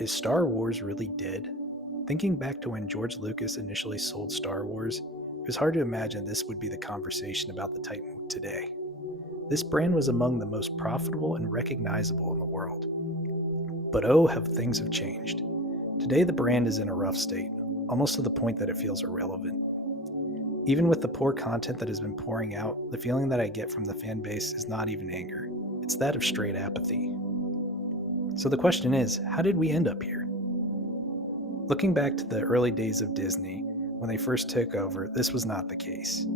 Is Star Wars really dead? Thinking back to when George Lucas initially sold Star Wars, it was hard to imagine this would be the conversation about the Titan today. This brand was among the most profitable and recognizable in the world. But oh, how things have changed. Today, the brand is in a rough state, almost to the point that it feels irrelevant. Even with the poor content that has been pouring out, the feeling that I get from the fan base is not even anger. It's that of straight apathy. So the question is, how did we end up here? Looking back to the early days of Disney, when they first took over, this was not the case.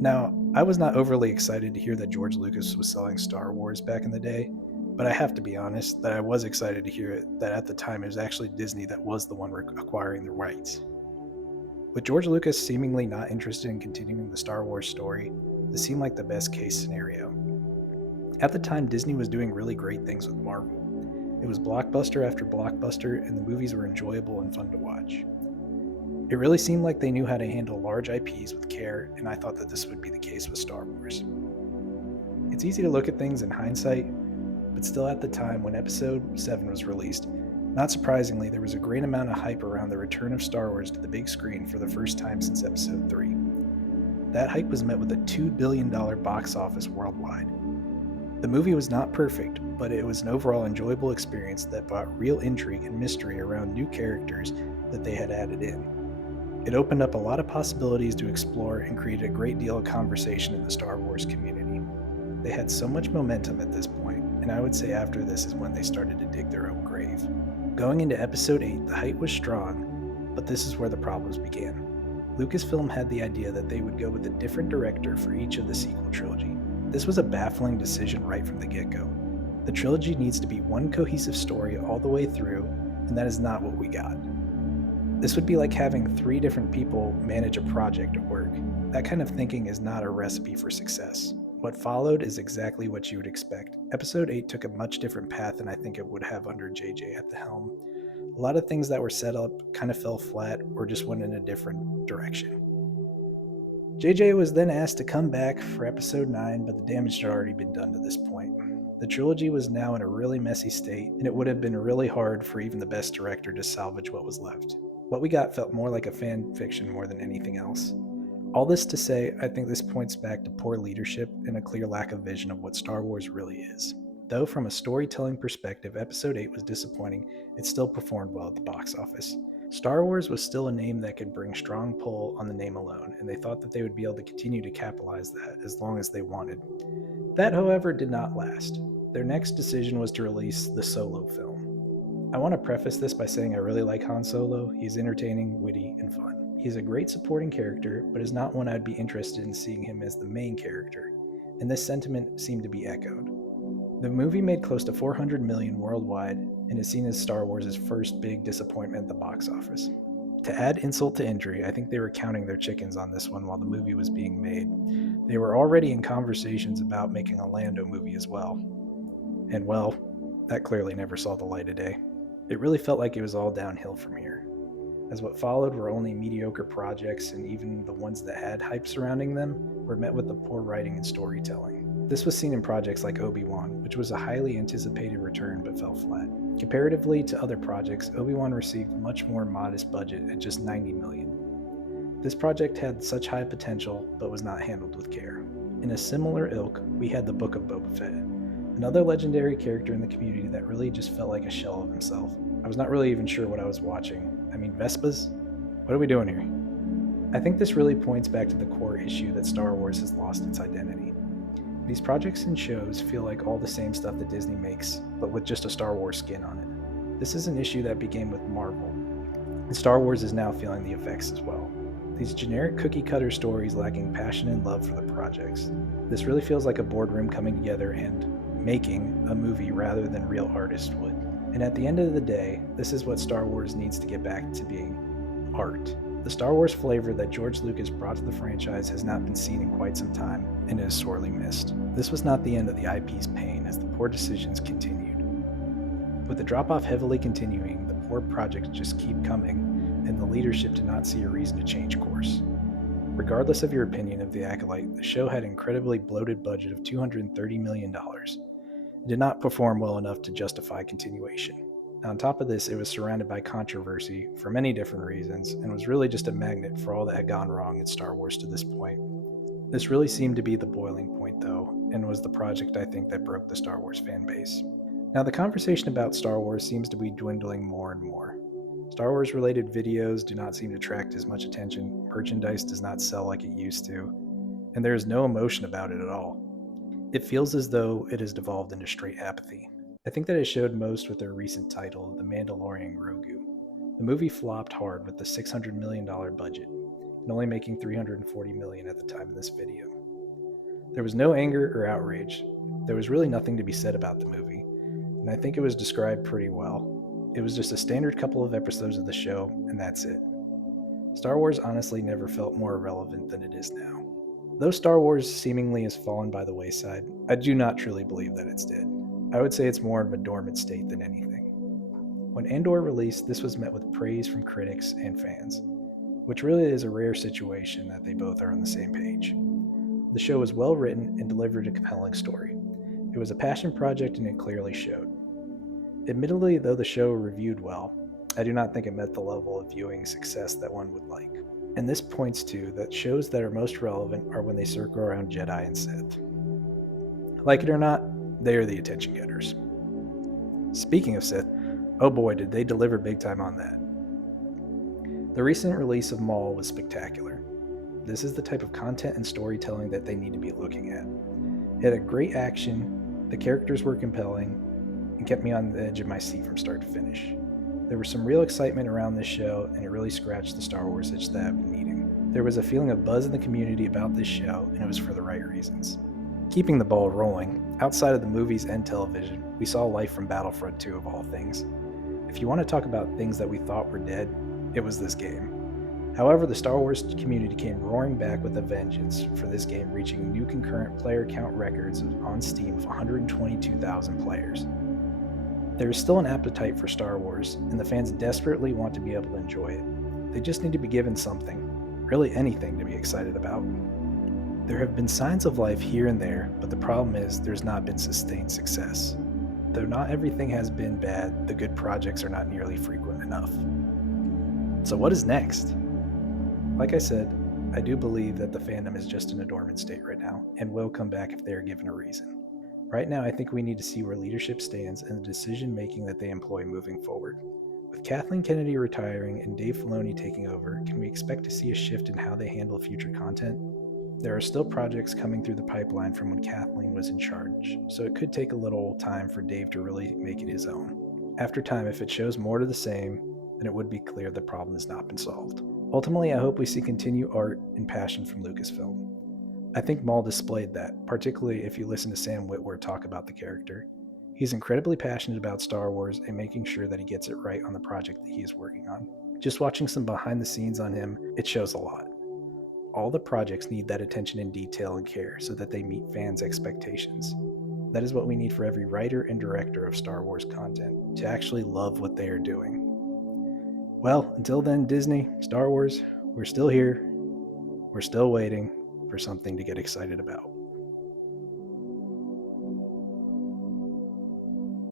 Now, I was not overly excited to hear that George Lucas was selling Star Wars back in the day, but I have to be honest that I was excited to hear that at the time it was actually Disney that was the one acquiring the rights. With George Lucas seemingly not interested in continuing the Star Wars story, this seemed like the best case scenario. At the time, Disney was doing really great things with Marvel. It was blockbuster after blockbuster, and the movies were enjoyable and fun to watch. It really seemed like they knew how to handle large IPs with care, and I thought that this would be the case with Star Wars. It's easy to look at things in hindsight, but still at the time when Episode 7 was released, not surprisingly, there was a great amount of hype around the return of Star Wars to the big screen for the first time since Episode 3. That hype was met with a $2 billion box office worldwide. The movie was not perfect, but it was an overall enjoyable experience that brought real intrigue and mystery around new characters that they had added in. It opened up a lot of possibilities to explore and created a great deal of conversation in the Star Wars community. They had so much momentum at this point, and I would say after this is when they started to dig their own grave. Going into Episode 8, the hype was strong, but this is where the problems began. Lucasfilm had the idea that they would go with a different director for each of the sequel trilogy. This was a baffling decision right from the get-go. The trilogy needs to be one cohesive story all the way through, and that is not what we got. This would be like having 3 different people manage a project at work. That kind of thinking is not a recipe for success. What followed is exactly what you would expect. Episode 8 took a much different path than I think it would have under JJ at the helm. A lot of things that were set up kind of fell flat or just went in a different direction. JJ was then asked to come back for Episode 9, but the damage had already been done to this point. The trilogy was now in a really messy state, and it would have been really hard for even the best director to salvage what was left. What we got felt more like a fan fiction more than anything else. All this to say, I think this points back to poor leadership and a clear lack of vision of what Star Wars really is. Though from a storytelling perspective, Episode 8 was disappointing, it still performed well at the box office. Star Wars was still a name that could bring strong pull on the name alone, and they thought that they would be able to continue to capitalize that as long as they wanted. That, however, did not last. Their next decision was to release the Solo film. I want to preface this by saying I really like Han Solo. He's entertaining, witty, and fun. He's a great supporting character, but is not one I'd be interested in seeing him as the main character, and this sentiment seemed to be echoed. The movie made close to $400 million worldwide and is seen as Star Wars' first big disappointment at the box office. To add insult to injury, I think they were counting their chickens on this one while the movie was being made. They were already in conversations about making a Lando movie as well. And well, that clearly never saw the light of day. It really felt like it was all downhill from here, as what followed were only mediocre projects, and even the ones that had hype surrounding them were met with the poor writing and storytelling. This was seen in projects like Obi-Wan, which was a highly anticipated return but fell flat. Comparatively to other projects, Obi-Wan received a much more modest budget at just $90 million. This project had such high potential but was not handled with care. In a similar ilk, we had the Book of Boba Fett, another legendary character in the community that really just felt like a shell of himself. I was not really even sure what I was watching. I mean, Vespas? What are we doing here? I think this really points back to the core issue that Star Wars has lost its identity. These projects and shows feel like all the same stuff that Disney makes, but with just a Star Wars skin on it. This is an issue that began with Marvel, and Star Wars is now feeling the effects as well. These generic cookie-cutter stories lacking passion and love for the projects. This really feels like a boardroom coming together and making a movie rather than real artists would. And at the end of the day, this is what Star Wars needs to get back to being: art. The Star Wars flavor that George Lucas brought to the franchise has not been seen in quite some time, and is sorely missed. This was not the end of the IP's pain, as the poor decisions continued. With the drop-off heavily continuing, the poor projects just keep coming, and the leadership did not see a reason to change course. Regardless of your opinion of The Acolyte, the show had an incredibly bloated budget of $230 million. It did not perform well enough to justify continuation. On top of this, it was surrounded by controversy for many different reasons and was really just a magnet for all that had gone wrong in Star Wars to this point. This really seemed to be the boiling point, though, and was the project I think that broke the Star Wars fan base. Now, the conversation about Star Wars seems to be dwindling more and more. Star Wars related videos do not seem to attract as much attention, merchandise does not sell like it used to, and there is no emotion about it at all. It feels as though it has devolved into straight apathy. I think that it showed most with their recent title, The Mandalorian Grogu. The movie flopped hard with the $600 million budget, and only making $340 million at the time of this video. There was no anger or outrage. There was really nothing to be said about the movie, and I think it was described pretty well. It was just a standard couple of episodes of the show, and that's it. Star Wars honestly never felt more irrelevant than it is now. Though Star Wars seemingly has fallen by the wayside, I do not truly believe that it's dead. I would say it's more of a dormant state than anything. When Andor released, this was met with praise from critics and fans, which really is a rare situation that they both are on the same page. The show was well written and delivered a compelling story. It was a passion project and it clearly showed. Admittedly, though the show reviewed well, I do not think it met the level of viewing success that one would like. And this points to that shows that are most relevant are when they circle around Jedi and Sith. Like it or not, they are the attention getters. Speaking of Sith, oh boy, did they deliver big time on that. The recent release of Maul was spectacular. This is the type of content and storytelling that they need to be looking at. It had great action, the characters were compelling, and kept me on the edge of my seat from start to finish. There was some real excitement around this show, and it really scratched the Star Wars itch that I've been needing. There was a feeling of buzz in the community about this show, and it was for the right reasons. Keeping the ball rolling, outside of the movies and television, we saw life from Battlefront 2 of all things. If you want to talk about things that we thought were dead, it was this game. However, the Star Wars community came roaring back with a vengeance for this game, reaching new concurrent player count records on Steam of 122,000 players. There is still an appetite for Star Wars, and the fans desperately want to be able to enjoy it. They just need to be given something, really anything, to be excited about. There have been signs of life here and there, but the problem is there's not been sustained success. Though not everything has been bad, the good projects are not nearly frequent enough. So what is next? Like I said, I do believe that the fandom is just in a dormant state right now, and will come back if they are given a reason. Right now, I think we need to see where leadership stands and the decision making that they employ moving forward. With Kathleen Kennedy retiring and Dave Filoni taking over, can we expect to see a shift in how they handle future content? There are still projects coming through the pipeline from when Kathleen was in charge, so it could take a little time for Dave to really make it his own. After time, if it shows more to the same, then it would be clear the problem has not been solved. Ultimately, I hope we see continued art and passion from Lucasfilm. I think Maul displayed that, particularly if you listen to Sam Witwer talk about the character. He's incredibly passionate about Star Wars and making sure that he gets it right on the project that he is working on. Just watching some behind the scenes on him, it shows a lot. All the projects need that attention and detail and care so that they meet fans' expectations. That is what we need for every writer and director of Star Wars content, to actually love what they are doing. Well, until then, Disney, Star Wars, we're still here. We're still waiting for something to get excited about.